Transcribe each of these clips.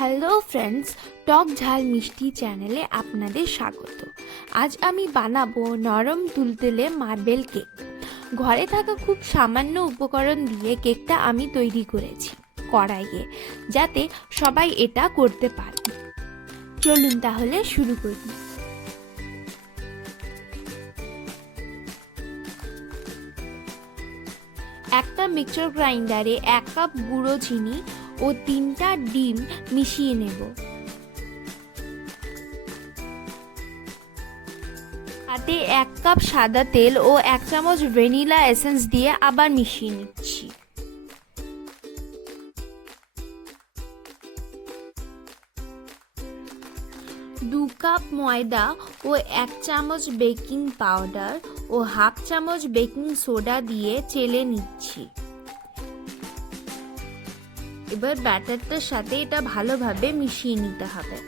Hello friends, টক ঝাল মিষ্টি চ্যানেলে আপনাদের স্বাগত। আজ আমি বানাবো নরম তুলতুলে মার্বেল কেক। ঘরে থাকা খুব সামান্য উপকরণ দিয়ে কেকটা আমি তৈরি করেছি কড়াইয়ে, যাতে সবাই এটা করতে পারে। চলুন তাহলে শুরু করি। একটা মিক্সচার গ্রাইন্ডারে 1 কাপ গুঁড়ো চিনি ও 3টা ডিম মিশিয়ে নেব। তাতে 1 কাপ সাদা তেল ও 1 চামচ ভ্যানিলা এসেন্স দিয়ে আবার মিশিয়ে নিচ্ছি। দু কাপ ময়দা ও 1 চামচ বেকিং পাউডার ও হাফ চামচ বেকিং সোডা দিয়ে চেলে নিচ্ছি। এবার ব্যাটারটার সাথে এটা ভালোভাবে মিশিয়ে নিতে হবে।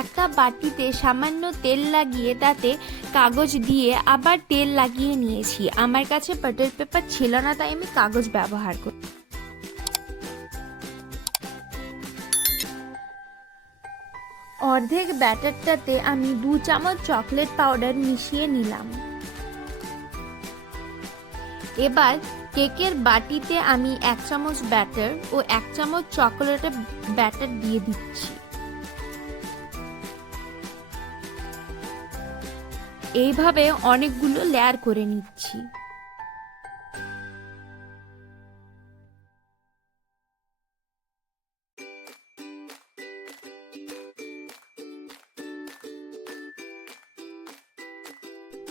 একটা বাটিতে সামান্য তেল লাগিয়ে তাতে কাগজ দিয়ে আবার তেল লাগিয়ে নিয়েছি। আমার কাছে বাটার পেপার ছিল না, তাই আমি কাগজ ব্যবহার করি। অর্ধেক ব্যাটারটাতে আমি 2 চামচ চকলেট পাউডার মিশিয়ে নিলাম। এবার কেকের বাটিতে আমি 1 চামচ ব্যাটার ও 1 চামচ চকোলেটের ব্যাটার দিয়ে দিচ্ছি। এইভাবে অনেকগুলো লেয়ার করে নিচ্ছি।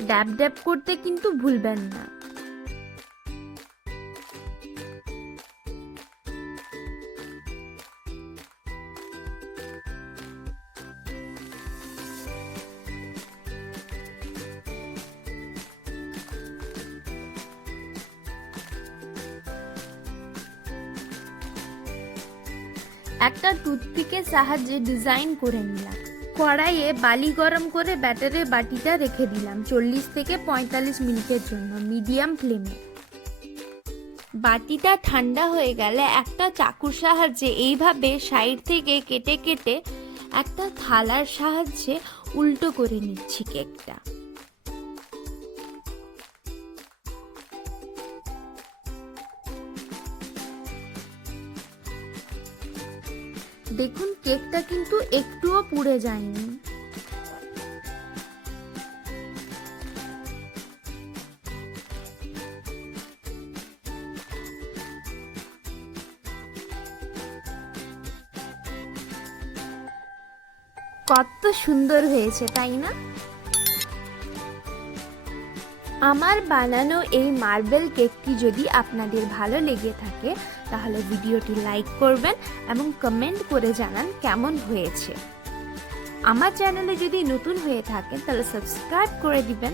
ড্যাব ড্যাব করতে কিন্তু ভুলবেন না। একটা টুথপিকের সাহায্যে ডিজাইন করে নিলাম। কড়াইয়ে বালি গরম করে ব্যাটারের বাটিটা রেখে দিলাম 40 থেকে 45 মিনিটের জন্য মিডিয়াম ফ্লেমে। বাটিটা ঠান্ডা হয়ে গেলে একটা চাকুর সাহায্যে এইভাবে সাইড থেকে কেটে কেটে একটা থালার সাহায্যে উল্টো করে নিচ্ছি কেকটা। দেখুন, কেকটা কিন্তু একটুও পুড়ে যায়নি। কত সুন্দর হয়েছে, তাই না? আমার বানানো এই মার্বেল কেকটি যদি আপনাদের ভালো লেগে থাকে তাহলে ভিডিওটি লাইক করবেন এবং কমেন্ট করে জানান কেমন হয়েছে। আমার চ্যানেলে যদি নতুন হয়ে থাকেন তাহলে সাবস্ক্রাইব করে দিবেন।